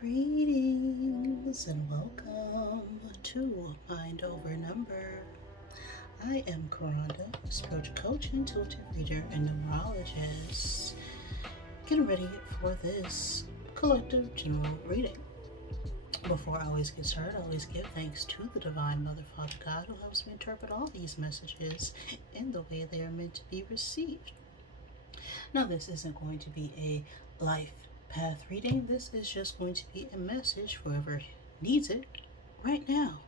Greetings and welcome to Mind Over Number. I am Caronda, spiritual coach, intuitive reader, and numerologist. Getting ready for this collective general reading. Before I always get started, I always give thanks to the Divine Mother, Father God, who helps me interpret all these messages in the way they are meant to be received. Now, this isn't going to be a life path reading. This is just going to be a message for whoever needs it right now.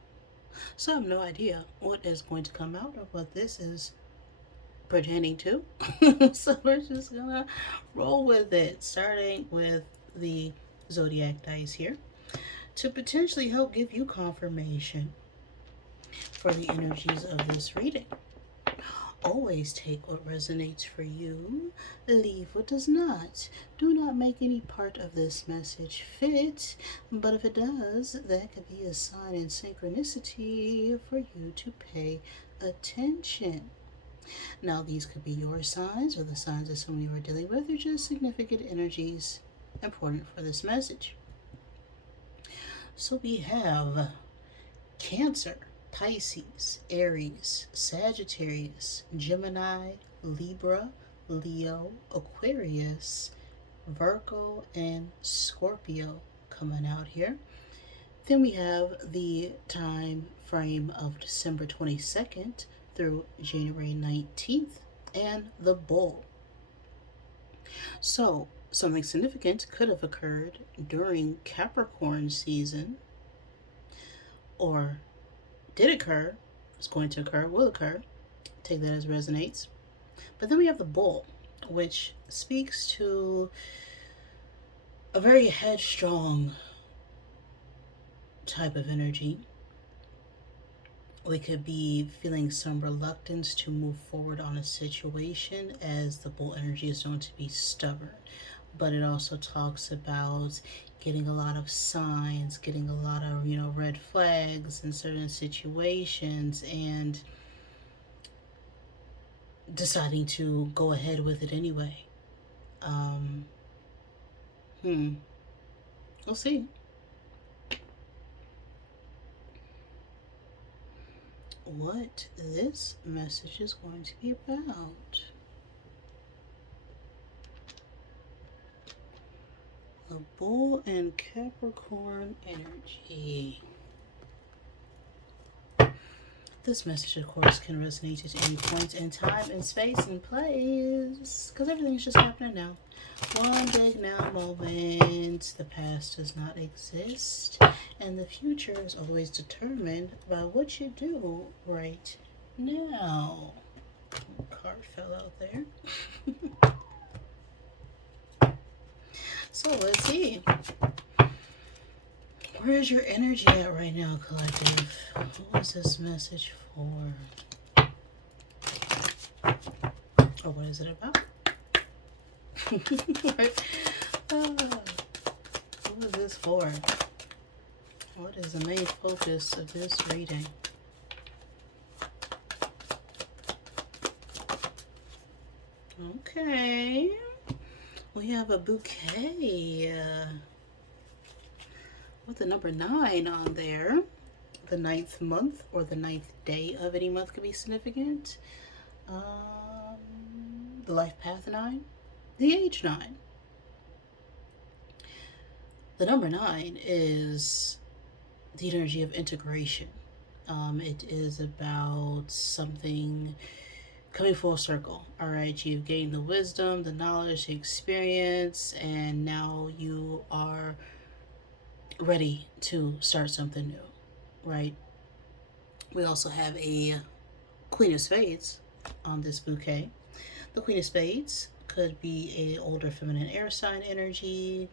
So I have no idea what is going to come out or what this is pertaining to. So we're just gonna roll with it, starting with the zodiac dice here to potentially help give you confirmation for the energies of this reading. Always take what resonates for you, leave what does not. Do not make any part of this message fit, but if it does, that could be a sign in synchronicity for you to pay attention. Now, these could be your signs or the signs of someone you are dealing with, or just significant energies important for this message. So we have Cancer, Pisces, Aries, Sagittarius, Gemini, Libra, Leo, Aquarius, Virgo, and Scorpio coming out here. Then we have the time frame of December 22nd through January 19th and the Bull. So, something significant could have occurred during Capricorn season, or did occur, is going to occur, will occur. Take that as resonates. But then we have the Bull, which speaks to a very headstrong type of energy. We could be feeling some reluctance to move forward on a situation, as the Bull energy is known to be stubborn. But it also talks about getting a lot of signs, getting a lot of, red flags in certain situations, and deciding to go ahead with it anyway. We'll see. What this message is going to be about. The Bull and Capricorn energy. This message, of course, can resonate at any point in time and space and place, because everything's just happening now. One big now moment. The past does not exist, and the future is always determined by what you do right now. Card fell out there. So let's see. Where is your energy at right now, collective? What is this message for? Or what is it about? What is this for? What is the main focus of this reading? Okay. We have a bouquet with the number 9 on there. The 9th month or the 9th day of any month could be significant. The life path 9, the age 9. The number 9 is the energy of integration. It is about something coming full circle. All right, you've gained the wisdom, the knowledge, the experience, and now you are ready to start something new, right? We also have a Queen of Spades on this bouquet. The Queen of Spades could be a older feminine air sign energy.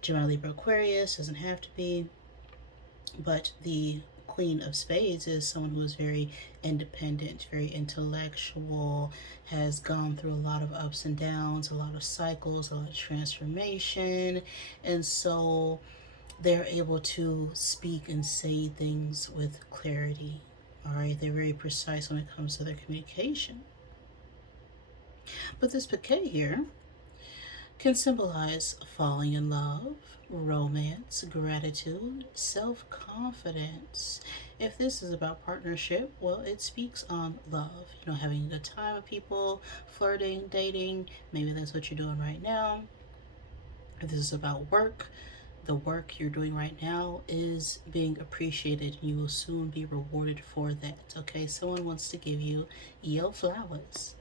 Gemini, Libra, Aquarius, doesn't have to be. But the Queen of Spades is someone who is very independent, very intellectual, has gone through a lot of ups and downs, a lot of cycles, a lot of transformation. And so they're able to speak and say things with clarity. All right, they're very precise when it comes to their communication. But this bouquet here can symbolize falling in love, romance, gratitude, self confidence. If this is about partnership, well, it speaks on love. You know, having a good time with people, flirting, dating. Maybe that's what you're doing right now. If this is about work, the work you're doing right now is being appreciated and you will soon be rewarded for that. Okay, someone wants to give you your flowers.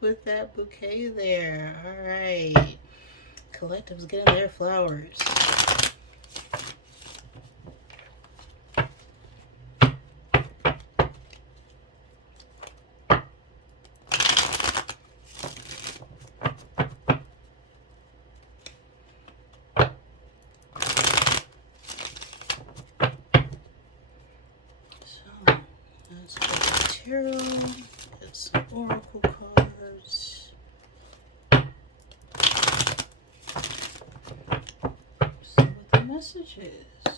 With that bouquet there. All right. Collectives getting their flowers. So, let's get the tarot. Get some oracle cards. See what the message is.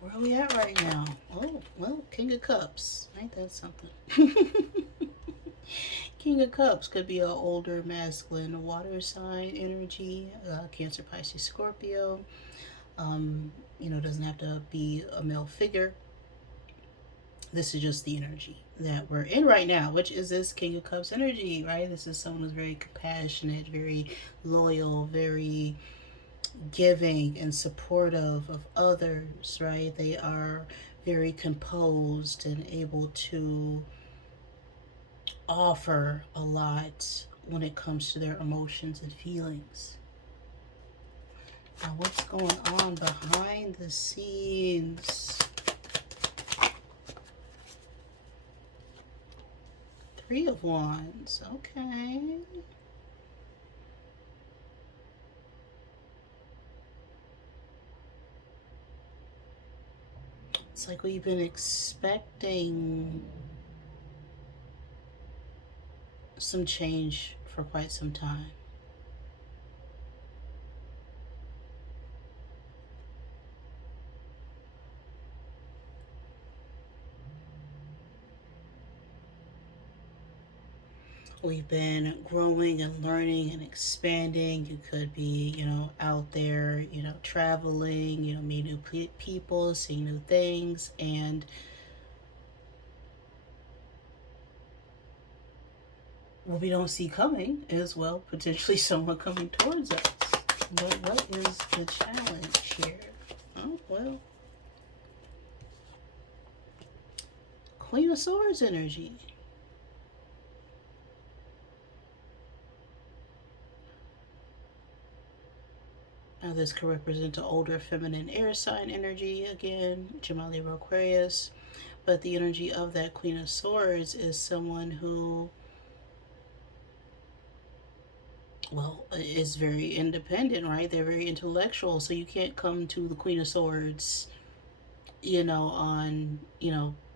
Where are we at right now? Oh, well, King of Cups. Ain't that something? King of Cups could be an older masculine water sign energy, Cancer, Pisces, Scorpio. Doesn't have to be a male figure. This is just the energy that we're in right now, which is this King of Cups energy, right? This is someone who's very compassionate, very loyal, very giving and supportive of others, right? They are very composed and able to offer a lot when it comes to their emotions and feelings. Now, what's going on behind the scenes? Three of Wands. Okay. It's like we've been expecting some change for quite some time. We've been growing and learning and expanding. You could be, out there, traveling, meet new people, seeing new things, and what we don't see coming is, well, potentially someone coming towards us. But what is the challenge here? Oh, well, Queen of Swords energy. Now, this could represent an older feminine air sign energy, again, Gemini, Libra, Aquarius. But the energy of that Queen of Swords is someone who, well, is very independent, right? They're very intellectual. So you can't come to the Queen of Swords, on,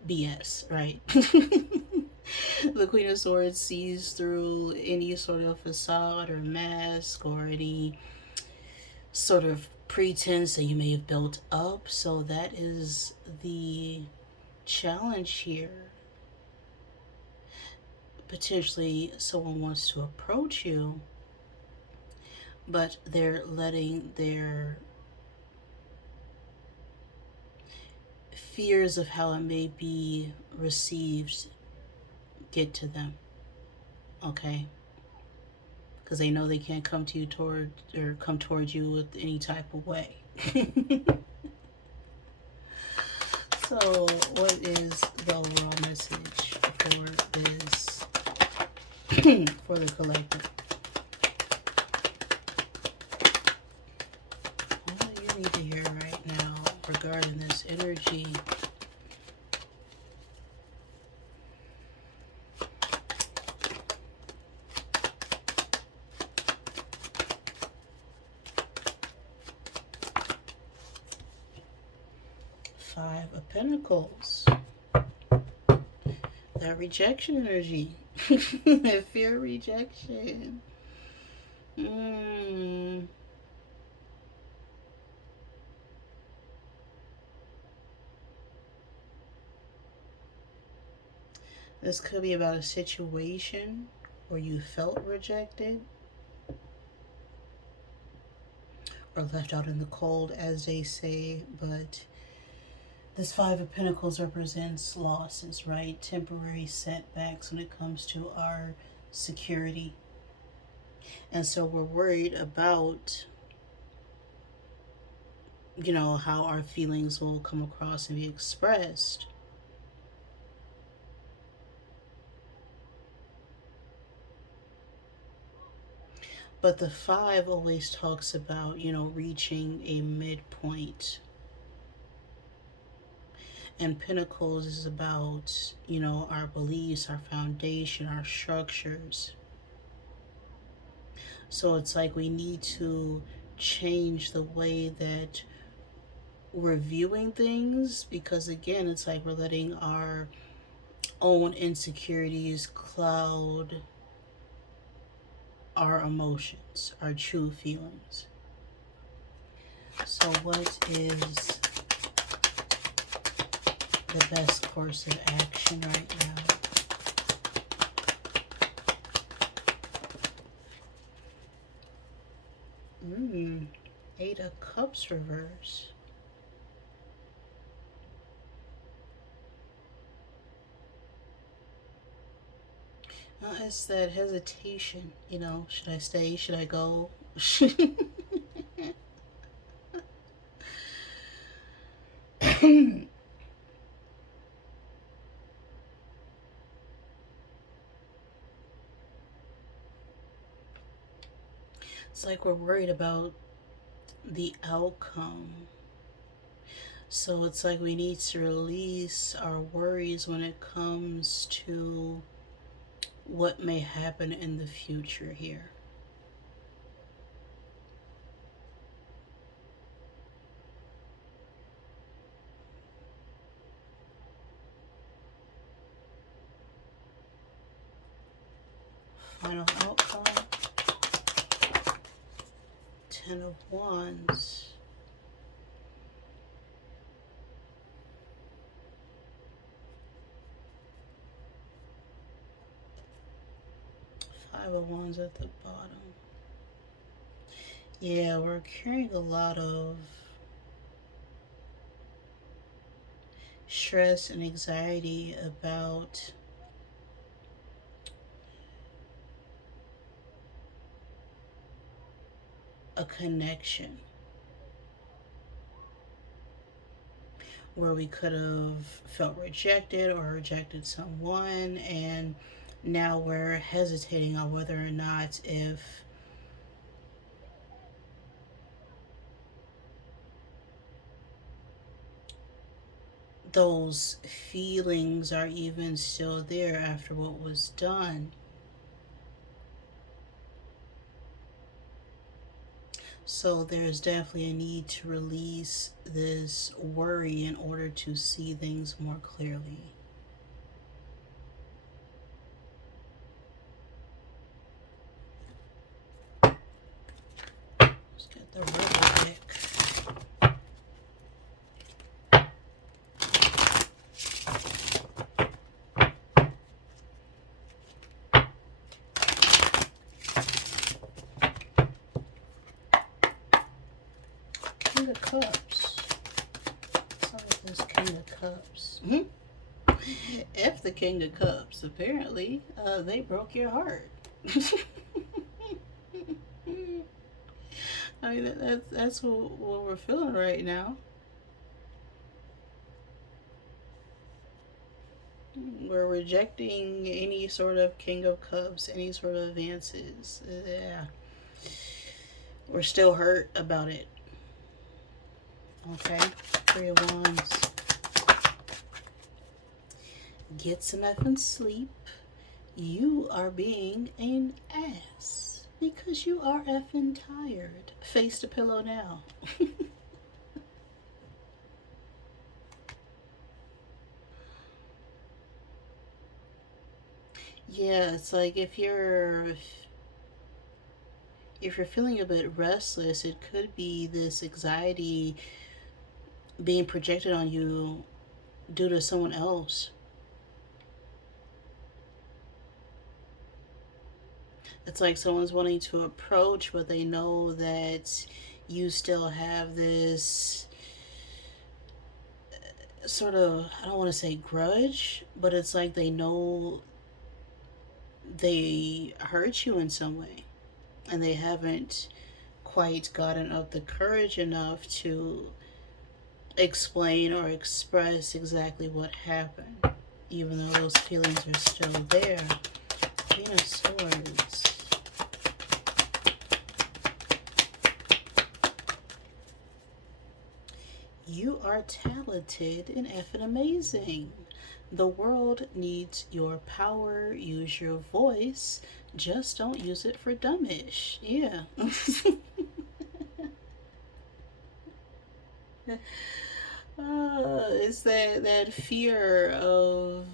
BS, right? The Queen of Swords sees through any sort of facade or mask or any sort of pretense that you may have built up. So that is the challenge here. Potentially someone wants to approach you, but they're letting their fears of how it may be received get to them. Okay? Because they know they can't come to you come towards you with any type of way. So, what is the overall message for this for the collective? What do you need to hear right now regarding this energy? Five of Pentacles. That rejection energy. That fear rejection. This could be about a situation or you felt rejected or left out in the cold, as they say. But this Five of Pentacles represents losses, right? Temporary setbacks when it comes to our security. And so we're worried about, how our feelings will come across and be expressed. But the five always talks about, reaching a midpoint. And Pentacles is about, our beliefs, our foundation, our structures. So it's like we need to change the way that we're viewing things, because again, it's like we're letting our own insecurities cloud our emotions, our true feelings. So what is the best course of action right now? Eight of Cups reverse. It's that hesitation, should I stay? Should I go? It's like we're worried about the outcome. So it's like we need to release our worries when it comes to what may happen in the future here. Final outcome. Ten of Wands. Five of Wands at the bottom. Yeah, we're carrying a lot of stress and anxiety about a connection where we could have felt rejected or rejected someone, and now we're hesitating on whether or not if those feelings are even still there after what was done. So there's definitely a need to release this worry in order to see things more clearly. Let's get the rubber deck. King of Cups. What's up with this King of Cups? F the King of Cups. Apparently, they broke your heart. I mean, that's what we're feeling right now. We're rejecting any sort of King of Cups, any sort of advances. Yeah. We're still hurt about it. Okay. Three of Wands. Get some effing sleep. You are being an ass because you are effing tired. Face the pillow now. Yeah, it's like if you're feeling a bit restless, it could be this anxiety being projected on you due to someone else. It's like someone's wanting to approach, but they know that you still have this sort of, I don't want to say grudge, but it's like they know they hurt you in some way, and they haven't quite gotten up the courage enough to explain or express exactly what happened, even though those feelings are still there. Queen of Swords. You are talented and effing amazing. The world needs your power. Use your voice. Just don't use it for dumbish. Yeah. It's that fear of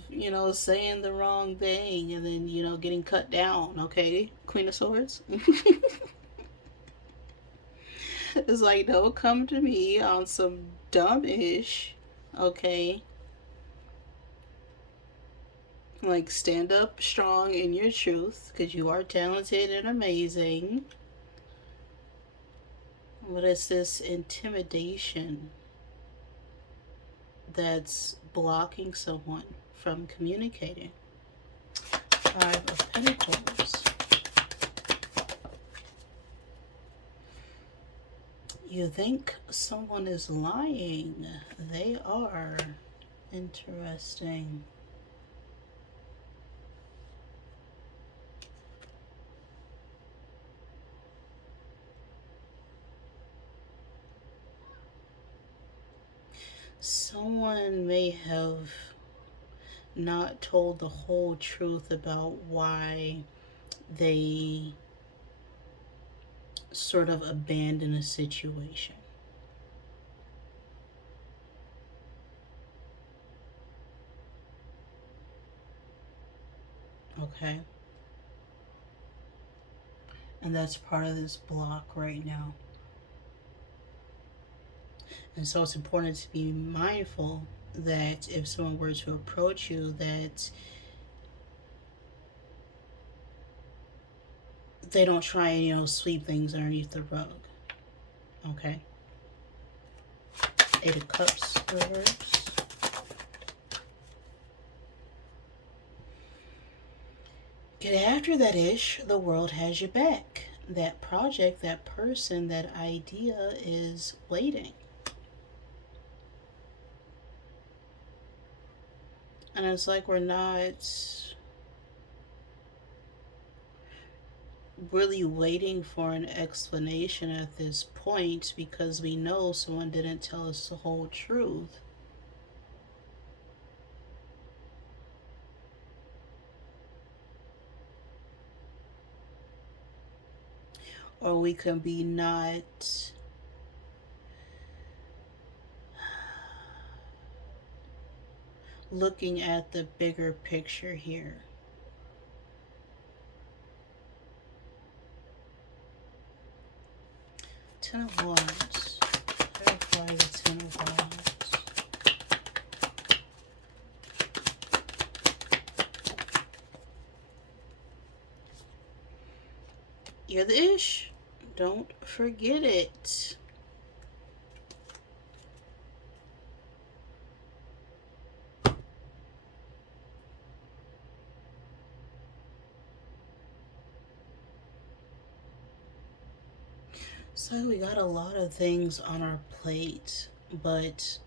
saying the wrong thing and then getting cut down. Okay, Queen of Swords. It's like, don't come to me on some dumb ish. Okay, like stand up strong in your truth because you are talented and amazing. But it's this intimidation that's blocking someone from communicating. Five of Pentacles. You think someone is lying. They are. Interesting. Someone may have not told the whole truth about why they sort of abandon a situation. Okay? And that's part of this block right now. And so it's important to be mindful that if someone were to approach you, that they don't try and, sweep things underneath the rug. Okay? Eight of Cups reverse. Get after that ish. The world has your back. That project, that person, that idea is waiting. And it's like we're not really waiting for an explanation at this point because we know someone didn't tell us the whole truth. Or we can be not looking at the bigger picture here. Ten of Wands. Clarify the Ten of Wands. You're the ish. Don't forget it. So we got a lot of things on our plate, but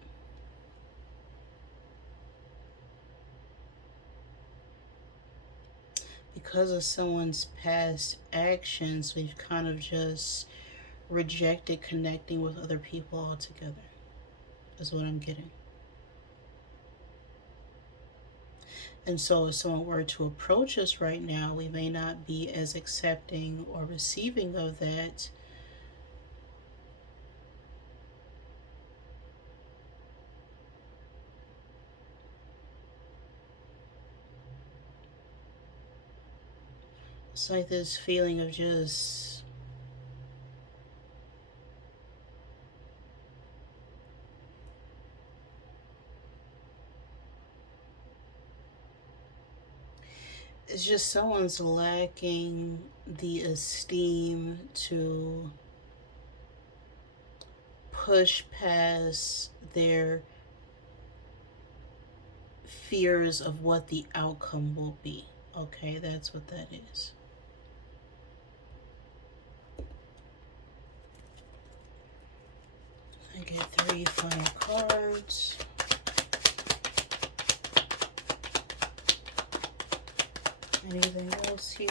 because of someone's past actions, we've kind of just rejected connecting with other people altogether, is what I'm getting. And so if someone were to approach us right now, we may not be as accepting or receiving of that. It's like this feeling of just it's just someone's lacking the esteem to push past their fears of what the outcome will be. Okay, that's what that is. I get 3 final cards. Anything else here?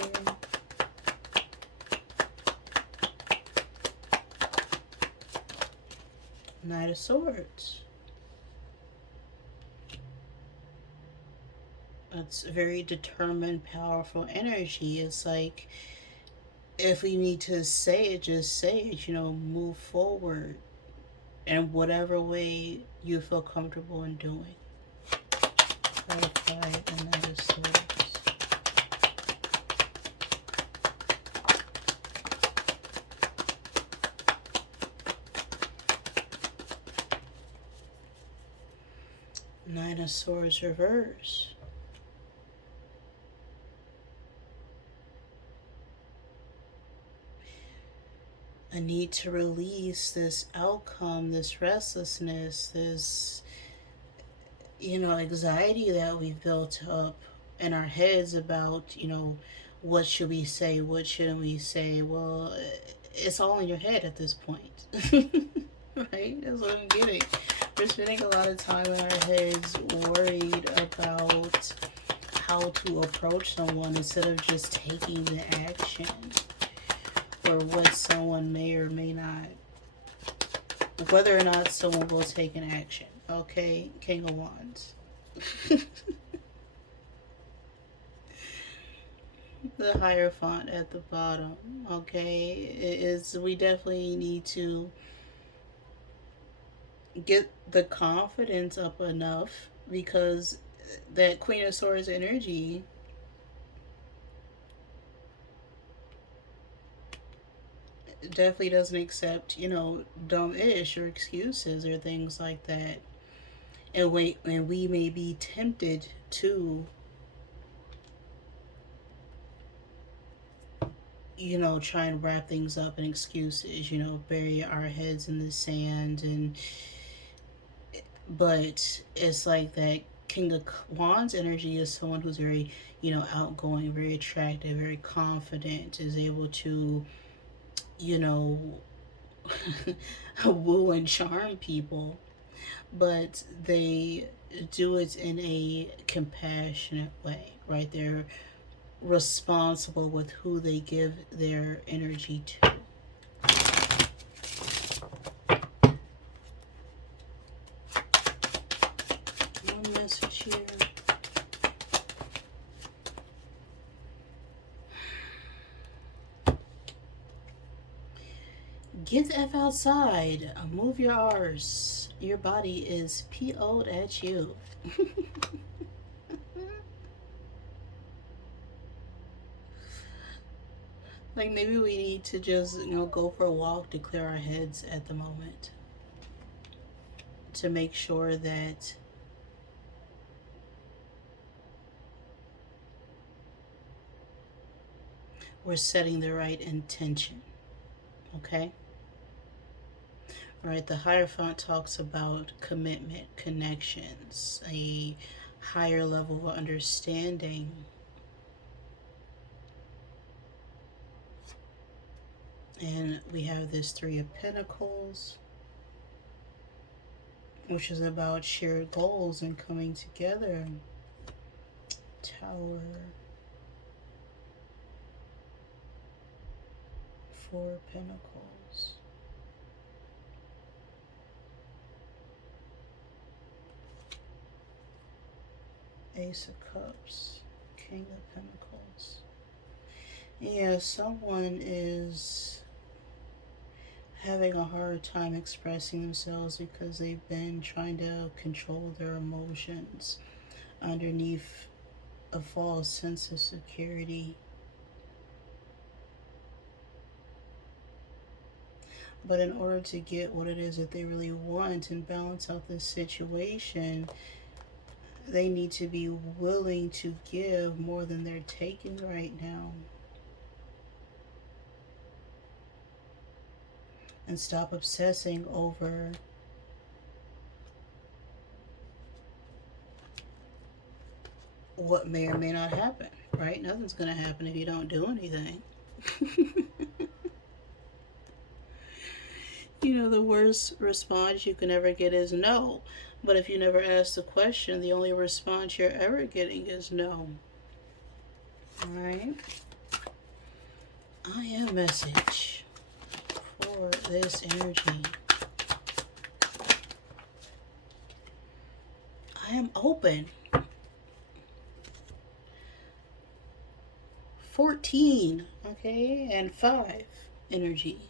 Knight of Swords. It's very determined, powerful energy. It's like, if we need to say it, just say it. Move forward in whatever way you feel comfortable in doing. Clarify and Knight of Swords. Nine of Swords reverse. A need to release this outcome, this restlessness, this, anxiety that we've built up in our heads about, what should we say, what shouldn't we say. Well, it's all in your head at this point. Right? That's what I'm getting. We're spending a lot of time in our heads worried about how to approach someone instead of just taking the action, or what someone may or may not, whether or not someone will take an action. Okay, King of Wands. The Hierophant at the bottom. Okay, we definitely need to get the confidence up enough, because that Queen of Swords energy definitely doesn't accept, dumb-ish or excuses or things like that. And we may be tempted to, try and wrap things up in excuses, bury our heads in the sand. But it's like that King of Wands energy is someone who's very, outgoing, very attractive, very confident, is able to, you know, woo and charm people, but they do it in a compassionate way, right? They're responsible with who they give their energy to. One message here. Get the F outside. Move your R's. Your body is PO'd at you. Like, maybe we need to just, go for a walk to clear our heads at the moment. To make sure that we're setting the right intention. Okay? Right, the Hierophant talks about commitment, connections, a higher level of understanding. And we have this Three of Pentacles, which is about shared goals and coming together. Tower. Four of Pentacles. Ace of Cups. King of Pentacles. Yeah, someone is having a hard time expressing themselves because they've been trying to control their emotions underneath a false sense of security. But in order to get what it is that they really want and balance out this situation, They need to be willing to give more than they're taking right now. And stop obsessing over what may or may not happen, right? Nothing's going to happen if you don't do anything. You know, the worst response you can ever get is no. But if you never ask the question, the only response you're ever getting is no. Alright? I am message for this energy. I am open. 14, okay, and 5 energy.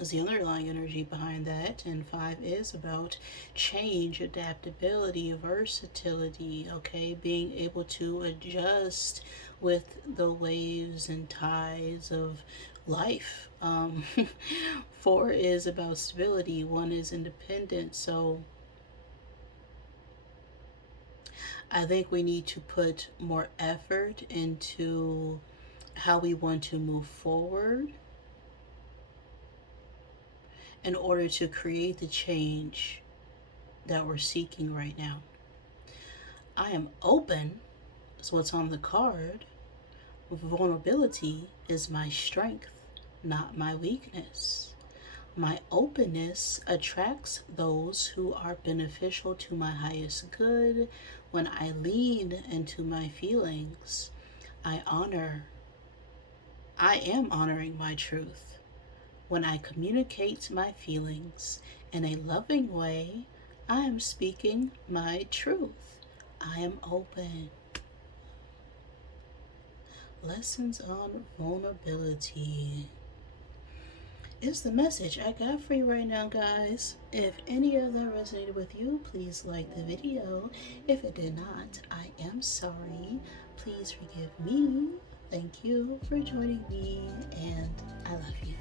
Is the underlying energy behind that, and 5 is about change, adaptability, versatility, okay, being able to adjust with the waves and tides of life. 4 is about stability, 1 is independent. So I think we need to put more effort into how we want to move forward in order to create the change that we're seeking right now. I am open, is what's on the card. Vulnerability is my strength, not my weakness. My openness attracts those who are beneficial to my highest good. When I lean into my feelings, I am honoring my truth. When I communicate my feelings in a loving way, I am speaking my truth. I am open. Lessons on vulnerability is the message I got for you right now, guys. If any of that resonated with you, please like the video. If it did not, I am sorry. Please forgive me. Thank you for joining me, and I love you.